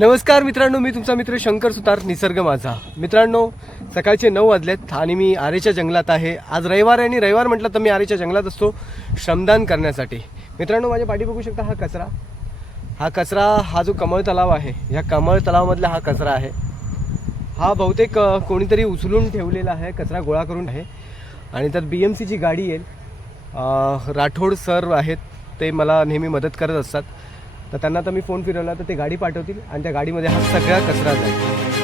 नमस्कार मित्रांनो मी तुमचा मित्र शंकर सुतार निसर्ग माझा. मित्रांनो सकाळचे नऊ वाजलेत आणि मी आरेच्या जंगलात आहे. आज रविवार आहे आणि रविवार म्हटलं तर मी आरेच्या जंगलात असतो श्रमदान करण्यासाठी. मित्रांनो माझ्या पाठी बघू शकता हा कचरा. हा कचरा हा जो कमळ तलाव आहे या कमळ तलावामधला हा कचरा आहे. हा बहुतेक कोणीतरी उचलून ठेवलेला आहे कचरा गोळा करून आहे. आणि त्यात बी एम सीची गाडी येईल. राठोड सर आहेत ते मला नेहमी मदत करत असतात. तर त्यांना तर मी फोन फिरवला तर ते गाडी पाठवतील आणि त्या गाडीमध्ये हा सगळा कचरा जाईल.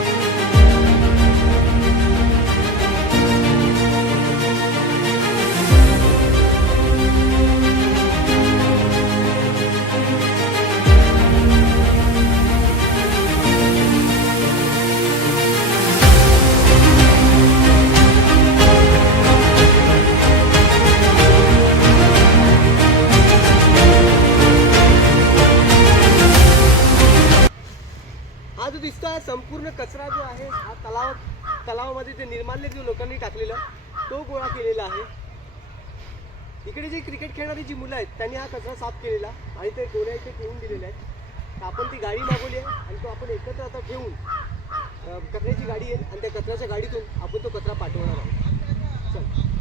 हा जो दिसतो हा संपूर्ण कचरा जो आहे हा तलाव तलावामध्ये जे निर्माल्य जो लोकांनी टाकलेला तो गोळा केलेला आहे. इकडे जे क्रिकेट खेळणारी जी मुलं आहेत त्यांनी हा कचरा साफ केलेला आणि ते गोऱ्या इथे ठेवून दिलेले आहेत. तर आपण ती गाडी मागवली आहे आणि तो आपण एकत्र आता ठेवून कचऱ्याची गाडी आहे आणि त्या कचऱ्याच्या गाडीतून आपण तो कचरा पाठवणार आहोत. चल.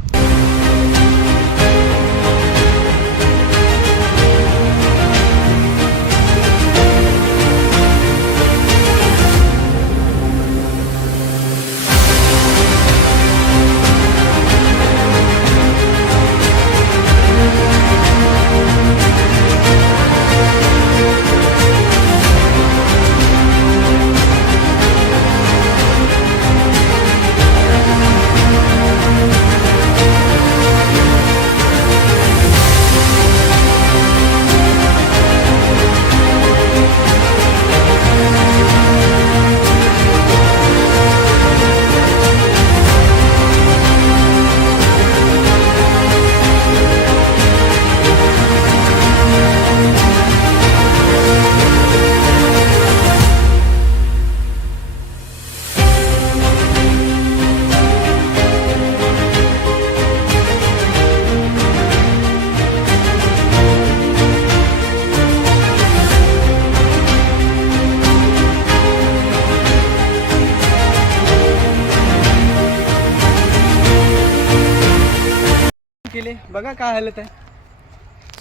गेले बघा काय हालत आहे.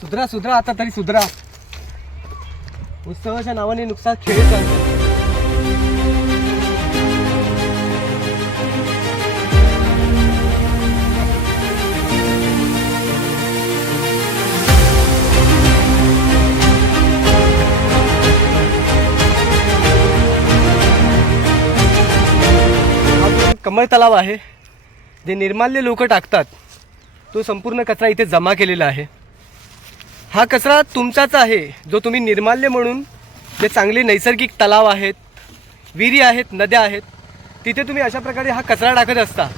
सुधरा सुधरा आता तरी सुधरा. उत्सवाच्या नावाने नुकसान खेळ चालतो कमळ तलाव आहे जे निर्माल्य लोक टाकतात तो संपूर्ण कचरा इथे जमा केलेला आहे. हा कचरा तुमचाच आहे जो तुम्ही निर्माल्य म्हणून जे चांगले नैसर्गिक तलाव आहेत विहिरी आहेत नद्या आहेत तिथे तुम्ही अशा प्रकारे हा कचरा टाकत असता.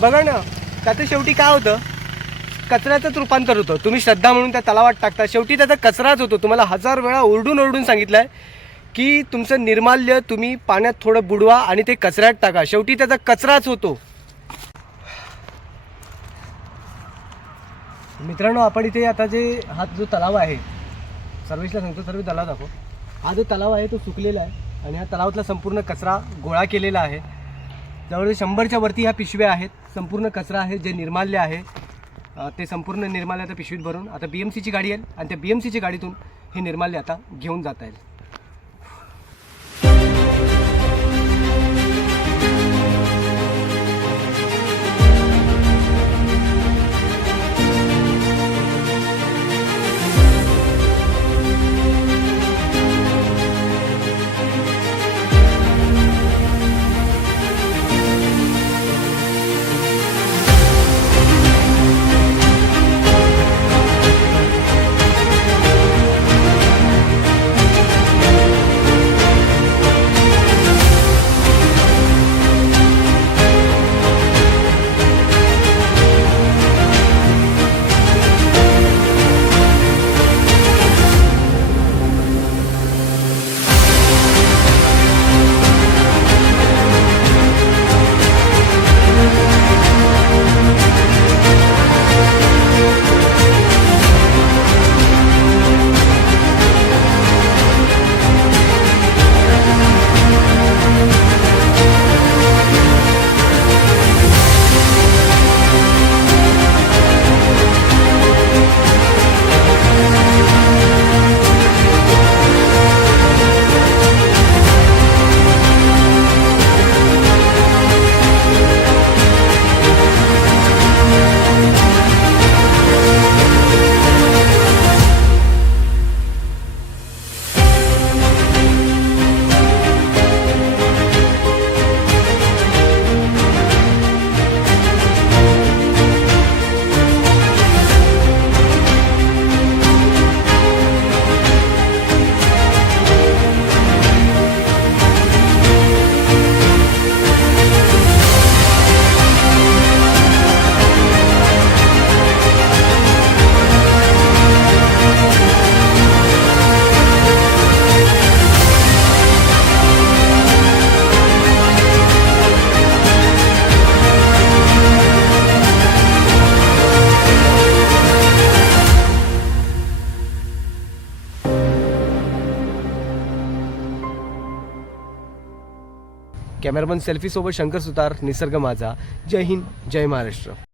बघा ना त्याचं शेवटी काय होतं? कचऱ्याचंच रूपांतर होतं. तुम्ही श्रद्धा म्हणून त्या तलावात टाकता. शेवटी त्याचा कचराच होतो. तुम्हाला हजार वेळा ओरडून ओरडून सांगितलं आहे की तुमचं निर्माल्य तुम्ही पाण्यात थोडं बुडवा आणि ते कचऱ्यात टाका. शेवटी त्याचा कचराच होतो. मित्रांनो आपण इथे आता जे हा जो तलाव आहे सर्वेशला सांगतो सर्व तलाव दाखव. हा जो तलाव आहे तो सुकलेला आहे आणि हा तलावातला संपूर्ण कचरा गोळा केलेला आहे. जवळजवळ शंभरच्या वरती ह्या पिशव्या आहेत. संपूर्ण कचरा आहे जे निर्माल्य आहे ते संपूर्ण निर्माल्य आता पिशवीत भरून आता बी एम सीची गाडी येईल आणि त्या बी एम सीची गाडीतून हे निर्माल्य आता घेऊन जाता येईल. कॅमेरामन सेल्फीसोबत शंकर सुतार निसर्ग माझा. जय हिंद जय महाराष्ट्र.